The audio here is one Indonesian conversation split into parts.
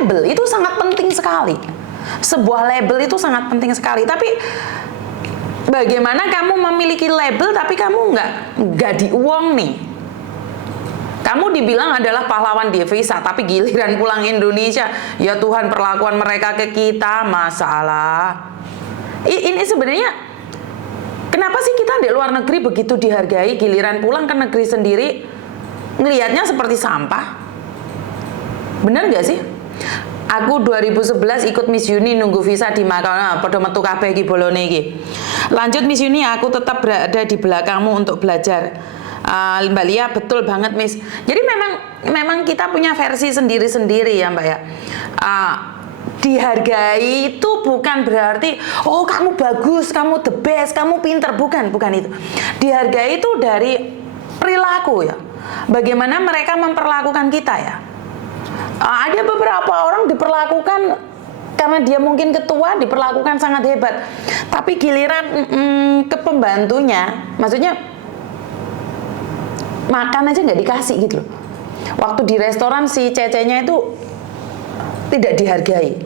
label itu sangat penting sekali. Sebuah label itu sangat penting sekali. Tapi bagaimana kamu memiliki label tapi kamu nggak diuang nih? Kamu dibilang adalah pahlawan devisa, tapi giliran pulang Indonesia, ya Tuhan, perlakuan mereka ke kita masalah. Ini sebenarnya kenapa sih kita di luar negeri begitu dihargai, giliran pulang ke negeri sendiri ngelihatnya seperti sampah? Bener nggak sih? Aku 2011 ikut Miss Uni nunggu visa di Macau, pada metu kabeh iki bolone iki. Lanjut Miss Uni, aku tetap berada di belakangmu untuk belajar. Mbak Lia, betul banget Miss. Jadi memang kita punya versi sendiri-sendiri ya Mbak ya. Dihargai itu bukan berarti oh kamu bagus, kamu the best, kamu pinter, bukan itu. Dihargai itu dari perilaku ya. Bagaimana mereka memperlakukan kita ya. Ada beberapa orang diperlakukan karena dia mungkin ketua, diperlakukan sangat hebat. Tapi giliran ke pembantunya, maksudnya makan aja nggak dikasih gitu loh. Waktu di restoran si Cecenya itu tidak dihargai.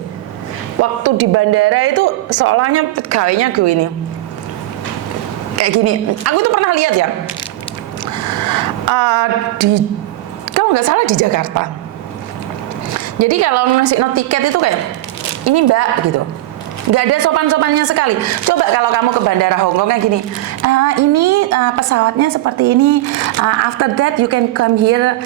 Waktu di bandara itu seolahnya pegawainya gue ini kayak gini. Aku tuh pernah lihat ya, kalau nggak salah di Jakarta. Jadi kalau ngasih no tiket itu kayak ini Mbak gitu, nggak ada sopan-sopannya sekali. Coba kalau kamu ke bandara Hong Kong kayak gini, ini pesawatnya seperti ini, after that you can come here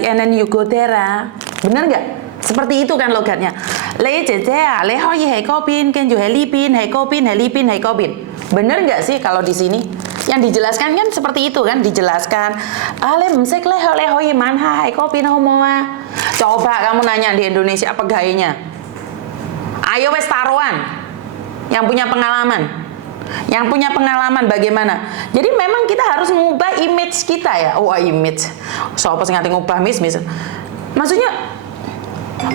and then you go there. Bener nggak? Seperti itu kan logatnya. Le jeje le hoi hei kopin kan ju heli pin hei kopin heli pin hei kopin. Bener nggak sih kalau di sini? Yang dijelaskan kan seperti itu kan, dijelaskan. Le msek le hoi man hei kopin homoa. Coba kamu nanya di Indonesia pegawainya. Ayo wes taruhan. Yang punya pengalaman bagaimana. Jadi memang kita harus mengubah image kita ya. Wah, image. Sopo sing ngati ngubah mis. Maksudnya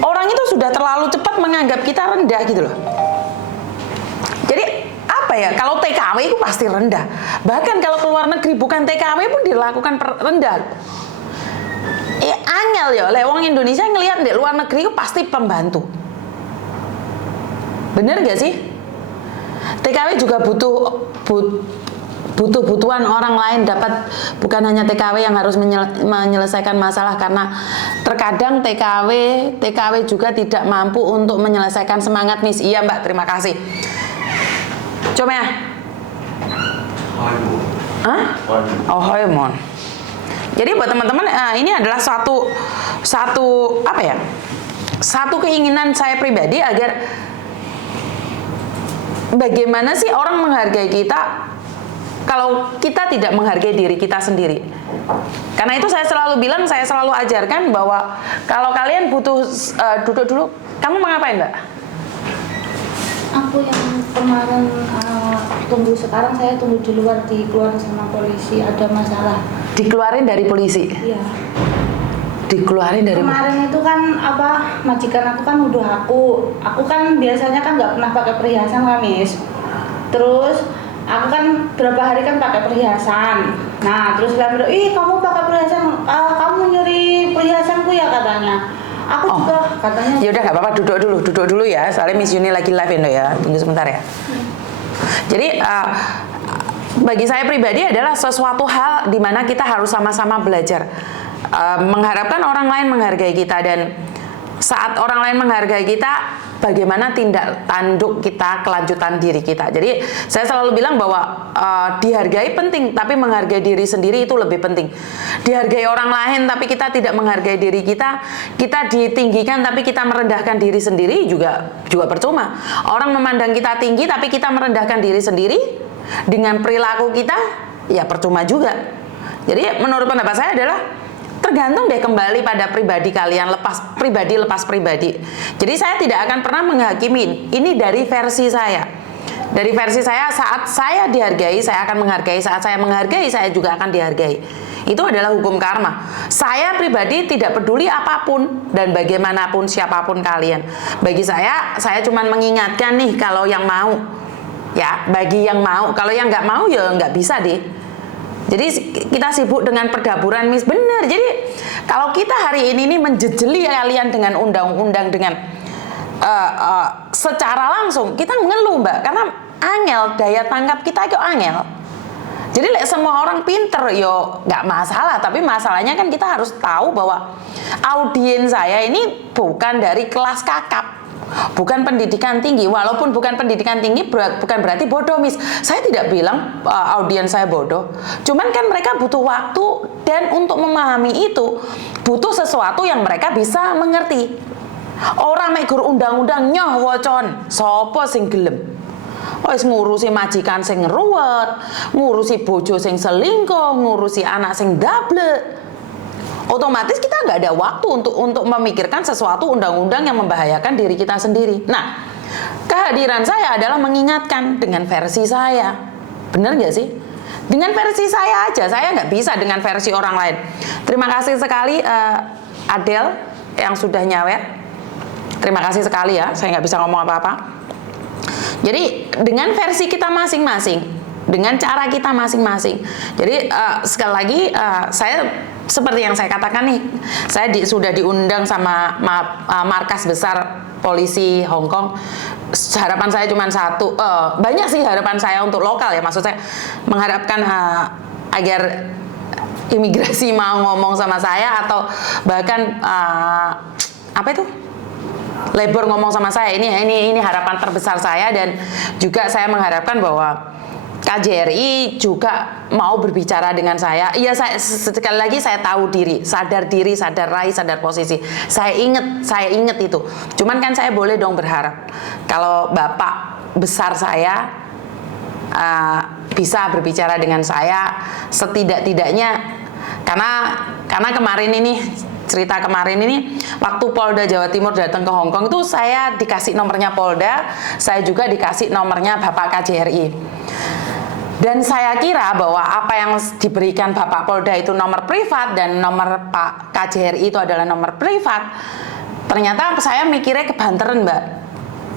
orang itu sudah terlalu cepat menganggap kita rendah gitu loh. Jadi apa ya? Kalau TKW itu pasti rendah. Bahkan kalau keluar negeri bukan TKW pun dilakukan rendah. Angel ya, lewong Indonesia ngelihat di luar negeri itu pasti pembantu. Bener gak sih? TKW juga butuh-butuhan orang lain, dapat bukan hanya TKW yang harus menyelesaikan masalah, karena terkadang TKW juga tidak mampu untuk menyelesaikan semangat Miss. Iya Mbak, terima kasih. Coba ya. Oh, Hoemon. Jadi buat teman-teman, ini adalah satu apa ya? Satu keinginan saya pribadi agar bagaimana sih orang menghargai kita kalau kita tidak menghargai diri kita sendiri. Karena itu saya selalu bilang, saya selalu ajarkan bahwa kalau kalian butuh duduk dulu, kamu mau ngapain Mbak? Aku yang kemarin tunggu, sekarang saya tunggu di luar, dikeluarin sama polisi, ada masalah. Dikeluarin dari polisi? Iya. Dikeluarin dari kemarin itu kan majikan aku kan nuduh aku kan biasanya kan nggak pernah pakai perhiasan kan Miss. Terus aku kan berapa hari kan pakai perhiasan. Nah terus dia bilang, ih kamu pakai perhiasan, kamu nyuri perhiasanku ya katanya. Aku juga katanya. Ya udah nggak apa-apa, duduk dulu ya. Soalnya Miss Uni lagi live ya. Tunggu sebentar ya. Jadi bagi saya pribadi adalah sesuatu hal di mana kita harus sama-sama belajar. Mengharapkan orang lain menghargai kita, dan saat orang lain menghargai kita, bagaimana tindak tanduk kita, kelanjutan diri kita. Jadi saya selalu bilang bahwa dihargai penting, tapi menghargai diri sendiri itu lebih penting. Dihargai orang lain tapi kita tidak menghargai diri kita, kita ditinggikan tapi kita merendahkan diri sendiri juga percuma. Orang memandang kita tinggi tapi kita merendahkan diri sendiri dengan perilaku kita, ya percuma juga. Jadi menurut pendapat saya adalah tergantung deh kembali pada pribadi kalian, lepas pribadi. Jadi saya tidak akan pernah menghakimi. Ini dari versi saya. Dari versi saya, saat saya dihargai, saya akan menghargai. Saat saya menghargai, saya juga akan dihargai. Itu adalah hukum karma. Saya pribadi tidak peduli apapun dan bagaimanapun siapapun kalian. Bagi saya cuma mengingatkan nih kalau yang mau. Ya, bagi yang mau. Kalau yang nggak mau ya nggak bisa deh. Jadi kita sibuk dengan perdaburan Miss, bener. Jadi kalau kita hari ini nih menjejeli kalian dengan undang-undang dengan secara langsung, kita ngeluh Mbak, karena angel, daya tangkap kita itu angel. Jadi semua orang pinter, yo nggak masalah. Tapi masalahnya kan kita harus tahu bahwa audiens saya ini bukan dari kelas kakap, bukan pendidikan tinggi. Walaupun bukan pendidikan tinggi bukan berarti bodoh Miss. Saya tidak bilang audiens saya bodoh. Cuman kan mereka butuh waktu, dan untuk memahami itu butuh sesuatu yang mereka bisa mengerti. Orang mek guru undang-undang nyoh wocon, sopo sing gelem. Wis ngurusi majikan sing ruwet, ngurusi bojo sing selingkuh, ngurusi anak sing dablek. Otomatis kita nggak ada waktu untuk memikirkan sesuatu undang-undang yang membahayakan diri kita sendiri. Nah, kehadiran saya adalah mengingatkan dengan versi saya. Bener nggak sih? Dengan versi saya aja, saya nggak bisa dengan versi orang lain. Terima kasih sekali Adele yang sudah nyawet. Terima kasih sekali ya, saya nggak bisa ngomong apa-apa. Jadi dengan versi kita masing-masing, dengan cara kita masing-masing. Jadi sekali lagi saya seperti yang saya katakan nih, saya sudah diundang sama markas besar polisi Hong Kong. Harapan saya cuma satu, banyak sih harapan saya untuk lokal ya, maksud saya mengharapkan agar imigrasi mau ngomong sama saya, atau bahkan apa itu? Labor ngomong sama saya, ini harapan terbesar saya. Dan juga saya mengharapkan bahwa KJRI juga mau berbicara dengan saya. Iya, sekali lagi saya tahu diri, sadar rai, sadar posisi. Saya inget itu. Cuman kan saya boleh dong berharap kalau Bapak besar saya bisa berbicara dengan saya setidak-tidaknya, karena kemarin ini, cerita kemarin ini, waktu Polda Jawa Timur datang ke Hong Kong itu saya dikasih nomornya Polda, saya juga dikasih nomornya Bapak KJRI. Dan saya kira bahwa apa yang diberikan Bapak Polda itu nomor privat dan nomor Pak KJRI itu adalah nomor privat. Ternyata saya mikirnya kebanteran Mbak.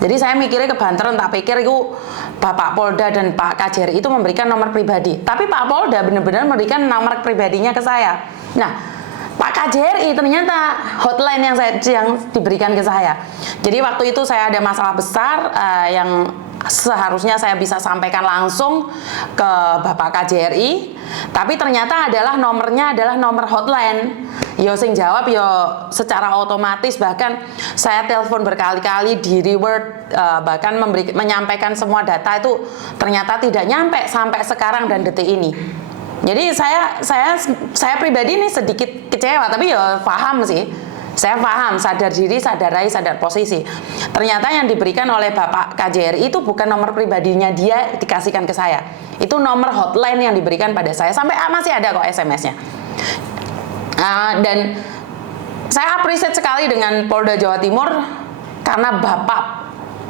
Jadi saya mikirnya kebanteran, tak pikir itu Bapak Polda dan Pak KJRI itu memberikan nomor pribadi. Tapi Pak Polda benar-benar memberikan nomor pribadinya ke saya. Nah, Pak KJRI ternyata hotline yang diberikan ke saya. Jadi waktu itu saya ada masalah besar yang seharusnya saya bisa sampaikan langsung ke Bapak KJRI, tapi ternyata nomornya adalah nomor hotline. Yo sing jawab yo secara otomatis, bahkan saya telepon berkali-kali di reward, bahkan menyampaikan semua data itu ternyata tidak nyampe sampai sekarang dan detik ini. Jadi saya pribadi ini sedikit kecewa, tapi ya paham sih. Saya paham, sadar diri, sadar rai, sadar posisi. Ternyata yang diberikan oleh Bapak KJRI itu bukan nomor pribadinya dia dikasihkan ke saya. Itu nomor hotline yang diberikan pada saya. Sampai masih ada kok SMS-nya. Dan saya appreciate sekali dengan Polda Jawa Timur karena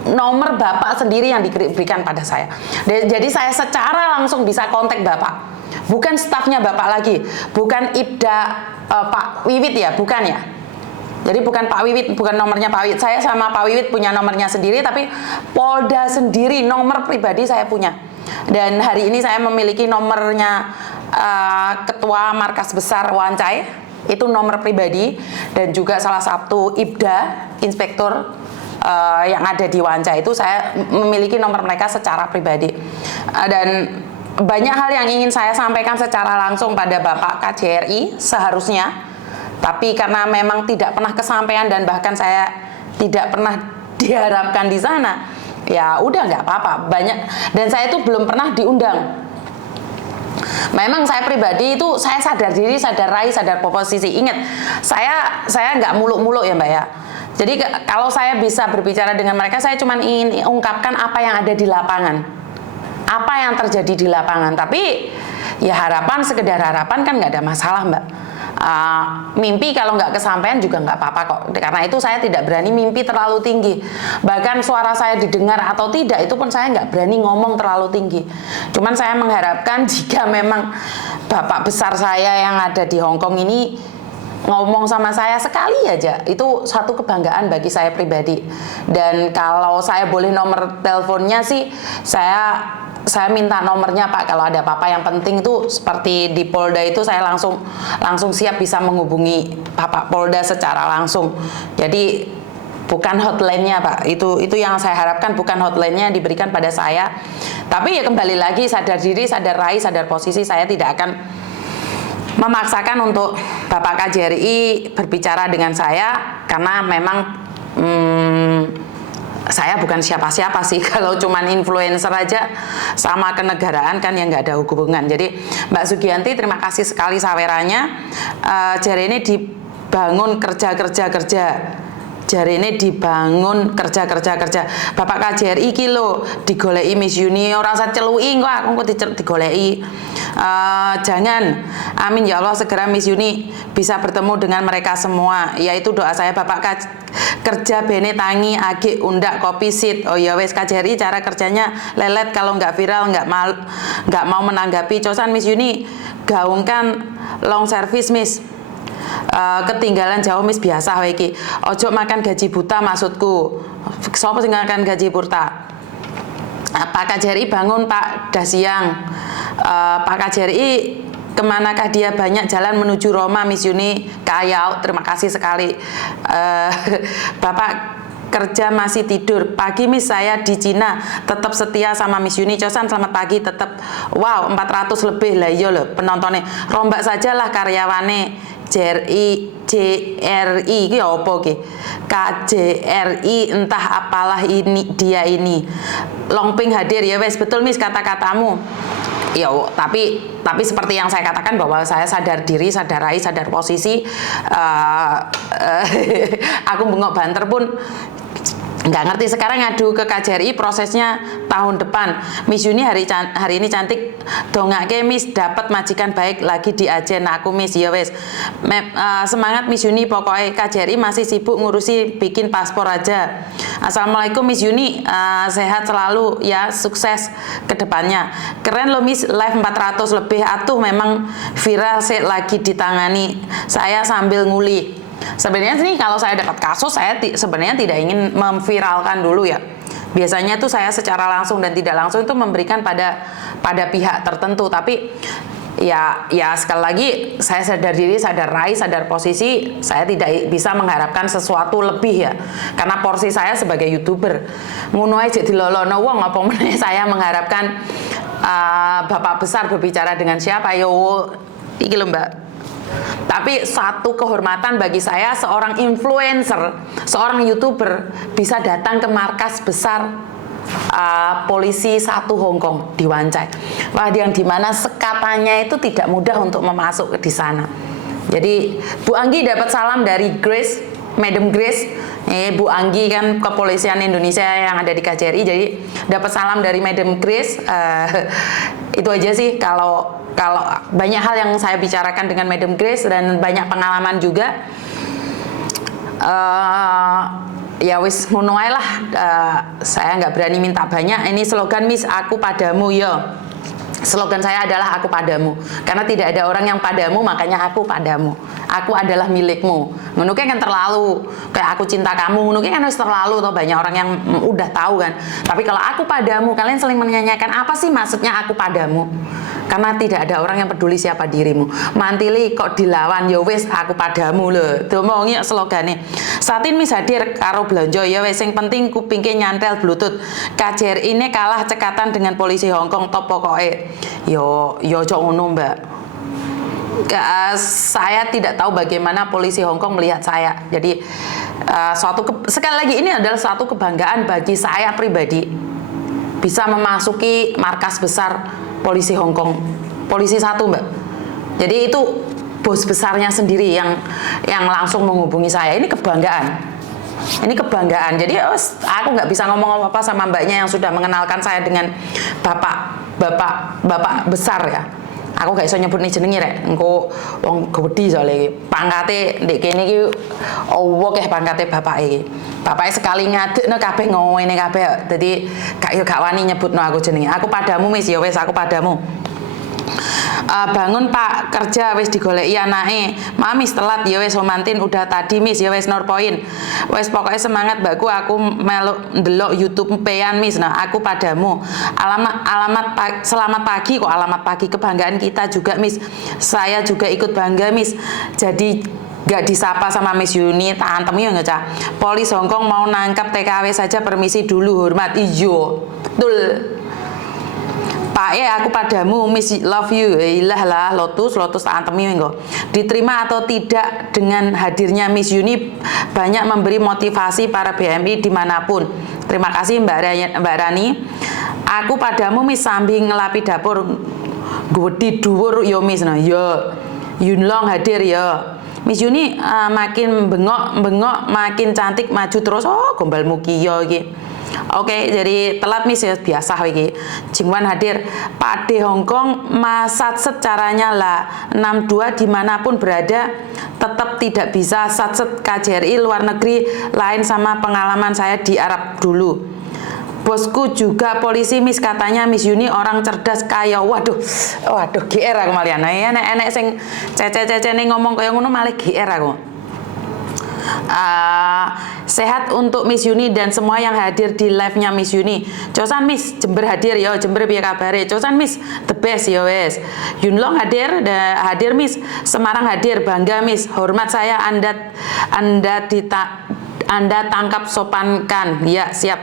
nomor Bapak sendiri yang diberikan pada saya. Jadi saya secara langsung bisa kontak Bapak. Bukan stafnya Bapak lagi, bukan Ibda Pak Wiwit ya, bukan ya. Jadi bukan Pak Wiwit, bukan nomornya Pak Wiwit. Saya sama Pak Wiwit punya nomornya sendiri, tapi Polda sendiri nomor pribadi saya punya. Dan hari ini saya memiliki nomornya Ketua Markas Besar Wancai, itu nomor pribadi, dan juga salah satu Ibda, Inspektur yang ada di Wancai itu saya memiliki nomor mereka secara pribadi. Dan banyak hal yang ingin saya sampaikan secara langsung pada Bapak KJRI seharusnya, tapi karena memang tidak pernah kesampaian dan bahkan saya tidak pernah diharapkan di sana, ya udah nggak apa-apa. Dan saya itu belum pernah diundang. Memang saya pribadi itu saya sadar diri, sadar rai, sadar posisi. Ingat, saya nggak muluk-muluk ya Mbak ya. Jadi kalau saya bisa berbicara dengan mereka, saya cuma ingin ungkapkan apa yang ada di lapangan. Apa yang terjadi di lapangan. Tapi ya sekedar harapan kan nggak ada masalah Mbak. Mimpi kalau nggak kesampaian juga nggak apa-apa kok. Karena itu saya tidak berani mimpi terlalu tinggi. Bahkan suara saya didengar atau tidak itu pun saya nggak berani ngomong terlalu tinggi. Cuman saya mengharapkan jika memang Bapak besar saya yang ada di Hong Kong ini ngomong sama saya sekali aja, itu satu kebanggaan bagi saya pribadi. Dan kalau saya boleh nomor teleponnya sih, saya saya minta nomornya Pak, kalau ada apa-apa yang penting itu seperti di Polda itu saya langsung siap bisa menghubungi Bapak Polda secara langsung. Jadi bukan hotline-nya Pak, itu yang saya harapkan, bukan hotline-nya yang diberikan pada saya. Tapi ya kembali lagi, sadar diri, sadar raih, sadar posisi, saya tidak akan memaksakan untuk Bapak KJRI berbicara dengan saya, karena memang saya bukan siapa-siapa sih. Kalau cuman influencer aja sama kenegaraan kan yang nggak ada hubungan. Jadi Mbak Sugianti, terima kasih sekali sawerannya. Jari ini dibangun kerja. Jari ini dibangun kerja. Bapak KJRI iki lho digoleki Miss Uni, ora usah celui kok aku digoleki. Jangan, amin ya Allah, segera Miss Uni bisa bertemu dengan mereka semua. Yaitu doa saya. Bapak kerja bene tangi agi undak kopi sit. Oh ya wes, KJRI cara kerjanya lelet, kalau nggak viral nggak mau menanggapi. Cosan Miss Uni gaungkan long service Miss. Ketinggalan jauh Miss, biasa wae iki. Ojo makan gaji buta maksudku. Sopo sing makan gaji buta? Pak KJRI bangun Pak, dah siang. Pak KJRI kemanakah dia, banyak jalan menuju Roma Miss Yuni Kayau, terima kasih sekali. Bapak kerja masih tidur pagi Miss, saya di Cina tetap setia sama Miss Yuni. Cosan selamat pagi tetap. Wow, 400 lebih lah iya loh penontonnya. Rombak sajalah karyawane JRI iki apa iki? KJRI entah apalah ini dia ini. Longping hadir ya wes, betul Miss kata-katamu. Ya, tapi seperti yang saya katakan bahwa saya sadar diri, sadar raih, sadar posisi. Aku bengok banter pun nggak ngerti. Sekarang ngadu ke KJRI, prosesnya tahun depan. Miss Yuni hari ini cantik, dongake Miss dapat majikan baik lagi di Ajen. Aku Miss ya wes. Semangat Miss Yuni, pokoknya KJRI masih sibuk ngurusi bikin paspor aja. Assalamualaikum Miss Yuni, sehat selalu ya, sukses ke depannya. Keren loh Miss, live 400 lebih, atuh memang viral sih lagi ditangani. Saya sambil nguli. Sebenarnya sih kalau saya dapat kasus, saya sebenarnya tidak ingin memviralkan dulu ya. Biasanya tuh saya secara langsung dan tidak langsung itu memberikan pada pihak tertentu. Tapi ya sekali lagi saya sadar diri, sadar raih, sadar posisi. Saya tidak bisa mengharapkan sesuatu lebih ya. Karena porsi saya sebagai YouTuber ngono aja dilolono wong, apa meneh saya mengharapkan Bapak besar berbicara dengan siapa yo iki lho Mbak. Tapi satu kehormatan bagi saya, seorang influencer, seorang YouTuber bisa datang ke markas besar polisi 1 Hong Kong di Wan Chai. Wah, yang dimana sekatannya itu tidak mudah untuk memasuk di sana. Jadi Bu Anggi dapat salam dari Grace, Madam Grace. Bu Anggi kan kepolisian Indonesia yang ada di KJRI, jadi dapat salam dari Madam Grace. Itu aja sih, kalau banyak hal yang saya bicarakan dengan Madam Grace dan banyak pengalaman juga. Ya wis ngono ae lah. Saya nggak berani minta banyak. Ini slogan Miss, aku padamu ya. Slogan saya adalah aku padamu, karena tidak ada orang yang padamu, makanya aku padamu. Aku adalah milikmu. Ngono kan terlalu kayak aku cinta kamu, ngono kan harus terlalu, toh banyak orang yang udah tahu kan. Tapi kalau aku padamu, kalian saling menyanyikan apa sih maksudnya aku padamu? Karena tidak ada orang yang peduli siapa dirimu. Mantili kok dilawan, ya wis aku padamu lho. Domongi slogane. Satin Miss hadir karo blonjo ya wis, sing penting kupingke nyantel bluetooth. KJRI ini kalah cekatan dengan polisi Hong Kong top pokoke. Yo cok ngono Mbak. Saya tidak tahu bagaimana polisi Hong Kong melihat saya. Jadi sekali lagi ini adalah suatu kebanggaan bagi saya pribadi bisa memasuki markas besar polisi Hong Kong, polisi 1 Mbak. Jadi itu bos besarnya sendiri yang langsung menghubungi saya. Ini kebanggaan. Ini kebanggaan. Jadi aku nggak bisa ngomong apa-apa sama mbaknya yang sudah mengenalkan saya dengan bapak besar ya. Aku gak iso nyebut nih jenenge rek. Engko wong gede soalnya pangkate ndek kene iki akeh pangkate bapak iki. Bapake sekali ngadekno kabeh ngene kabeh. Dadi gak wani nyebutno aku jenenge. Aku padamu Miss ya wis, aku padamu. Bangun Pak, kerja wis digoleki anake. Mamis telat ya wis Homantin udah tadi Miss ya wis norpoin. Wis pokoknya semangat Mbakku, aku meluk ndelok YouTube pean Miss. Nah, aku padamu. Selamat pagi kok, alamat pagi kebanggaan kita juga Miss. Saya juga ikut bangga Miss. Jadi gak disapa sama Miss Yuni, tantem ya nggak Cak? Polis Hongkong mau nangkap TKW saja, permisi dulu, hormat. Iyo, betul. Pak aku padamu, Miss love you. Ilah lah, Lotus tak antemi engko. Diterima atau tidak dengan hadirnya Miss Yuni banyak memberi motivasi para BMI dimanapun. Terima kasih Mbak Rani. Aku padamu Miss sambil ngelapi dapur. Gede dhuwur yo Miss nah. Yo. Yunlong hadir ya. Miss Yuni makin bengok makin cantik maju terus. Oh, gombal mukiyo iki. Oke, jadi telat Miss ya biasa iki. Jingwan hadir. Pak D Hongkong masat caranya lah. 62 dimanapun berada tetap tidak bisa satset KJRI luar negeri lain sama pengalaman saya di Arab dulu. Bosku juga polisi Miss, katanya Miss Yuni orang cerdas kaya. Waduh GR aku malian. Enek sing cece-cece nih ngomong kaya ngono malah GR aku. Sehat untuk Miss Yuni dan semua yang hadir di live-nya Miss Yuni. Cosan Miss, Jember hadir ya, Jember piye kabare? Cosan Miss, the best ya wes. Yunlong hadir Miss. Semarang hadir, bangga Miss. Hormat saya Anda tangkap sopankan. Ya, siap.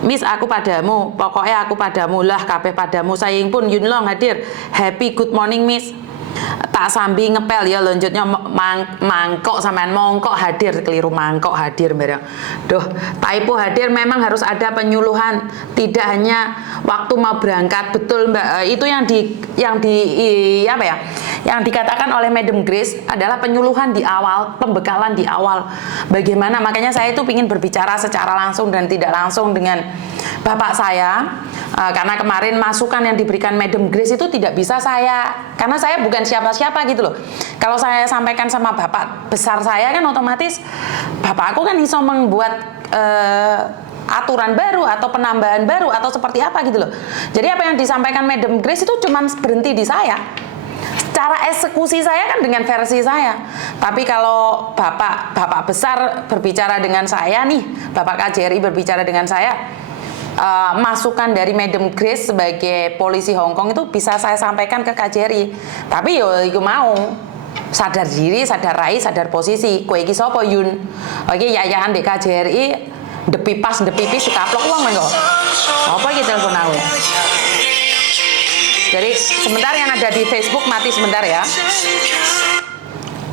Miss, aku padamu. Pokoknya aku padamu lah, kabeh padamu. Sayang pun Yunlong hadir. Happy good morning Miss. Tak sambil ngepel ya lanjutnya mangkok sampean mongkok hadir, keliru mangkok hadir bareng. Duh, typo hadir memang harus ada penyuluhan, tidak hanya waktu mau berangkat. Betul Mbak, itu yang dikatakan oleh Madam Grace adalah penyuluhan di awal, pembekalan di awal. Bagaimana, makanya saya itu ingin berbicara secara langsung dan tidak langsung dengan Bapak saya. Karena kemarin masukan yang diberikan Madam Grace itu tidak bisa karena saya bukan siapa-siapa gitu loh. Kalau saya sampaikan sama bapak besar saya kan otomatis bapak aku kan bisa membuat aturan baru atau penambahan baru atau seperti apa gitu loh. Jadi apa yang disampaikan Madam Grace itu cuma berhenti di saya. Cara eksekusi saya kan dengan versi saya. Tapi kalau bapak besar berbicara dengan saya nih, Bapak KJRI berbicara dengan saya, masukan dari Madam Grace sebagai polisi Hongkong itu bisa saya sampaikan ke KJRI. Tapi yo iku mau sadar diri, sadar rai, sadar posisi. Kowe iki sapa Yun? Oke, yayahan di KJRI ndepipis dikaplok wong mengko. Apa iki telepon aku? Jadi sebentar yang ada di Facebook mati sebentar ya.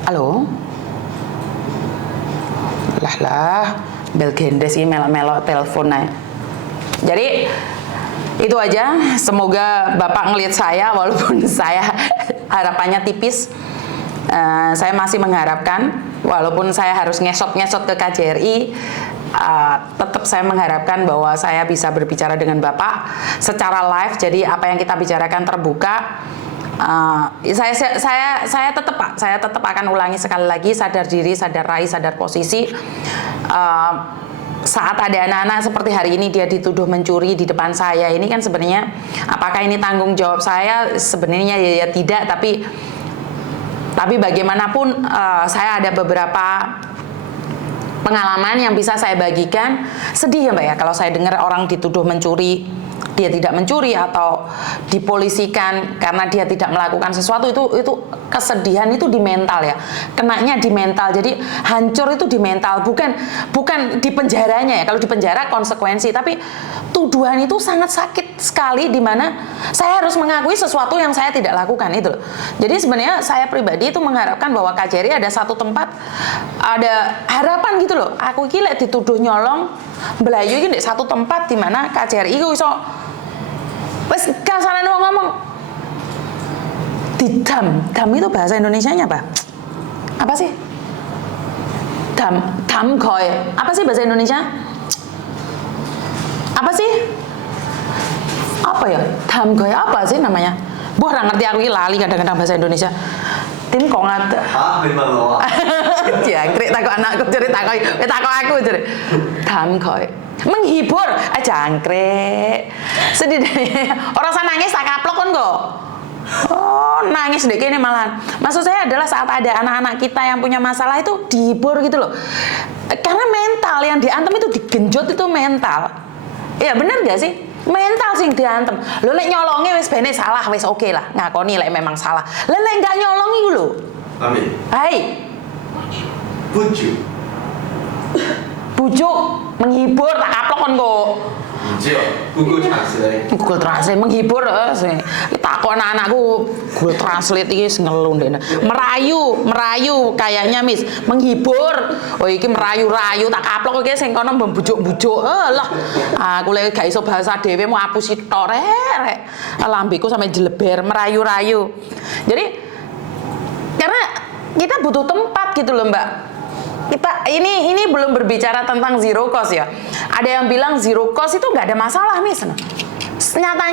Halo. Lah bel gendes iki melok-melok telepon ae. Jadi itu aja, semoga Bapak ngelihat saya walaupun saya harapannya tipis. Saya masih mengharapkan walaupun saya harus ngesot-ngesot ke KJRI, tetap saya mengharapkan bahwa saya bisa berbicara dengan Bapak secara live. Jadi apa yang kita bicarakan terbuka. Saya tetap akan ulangi sekali lagi, sadar diri, sadar rai, sadar posisi. Saat ada anak-anak seperti hari ini dia dituduh mencuri di depan saya, ini kan sebenarnya apakah ini tanggung jawab saya? Sebenarnya ya tidak, tapi bagaimanapun saya ada beberapa pengalaman yang bisa saya bagikan. Sedih ya Mbak ya kalau saya dengar orang dituduh mencuri, dia tidak mencuri atau dipolisikan karena dia tidak melakukan sesuatu. Itu kesedihan itu di mental ya, kenanya di mental. Jadi hancur itu di mental, bukan di penjaranya ya. Kalau di penjara konsekuensi, tapi tuduhan itu sangat sakit sekali, di mana saya harus mengakui sesuatu yang saya tidak lakukan itu loh. Jadi sebenarnya saya pribadi itu mengharapkan bahwa KJRI ada satu tempat, ada harapan gitu loh. Aku gila dituduh nyolong belayu ini di satu tempat di mana KJRI itu iso wes kasaran ngomong dam itu bahasa Indonesianya apa? Apa sih? Dam goy. Apa sih bahasa Indonesia? Apa sih? Apa ya? Dam goy apa sih namanya? Buah nggak ngerti aku lali kadang-kadang bahasa Indonesia. Tim kok nggak? Memang loh. Jangkrik takut anakku cerita takut aku cerita. Dam goy. Menghibur, jangkrik. Sedih deh. Orang sana nangis tak kaplok kan kok. Oh, nangis deh ini malahan. Maksud saya adalah saat ada anak-anak kita yang punya masalah itu dihibur gitu loh. Karena mental yang diantem itu digenjot itu mental. Ya bener gak sih? Mental sing diantem. Lo lek nyolongi wis bene salah wis oke lah. Ngakoni lek memang salah. Lek gak nyolongi lho. Amin. Hai. Bujuk. Bujuk menghibur tak kaplok kon kok. Bujuk. Google Translate. Google Translate menghibur sih. Takon anakku Google Translate iki ngelun dene. Merayu kayaknya Miss, menghibur. Oh iki merayu-rayu tak kaplok iki sing kono membujuk-bujuk. Lah, aku lek gak iso bahasa dhewe mau hapus tok rek. Lambeku sampe jeleber merayu-rayu. Jadi karena kita butuh tempat gitu loh, Mbak. Kita ini belum berbicara tentang zero cost ya. Ada yang bilang zero cost itu nggak ada masalah, Miss. Nyatanya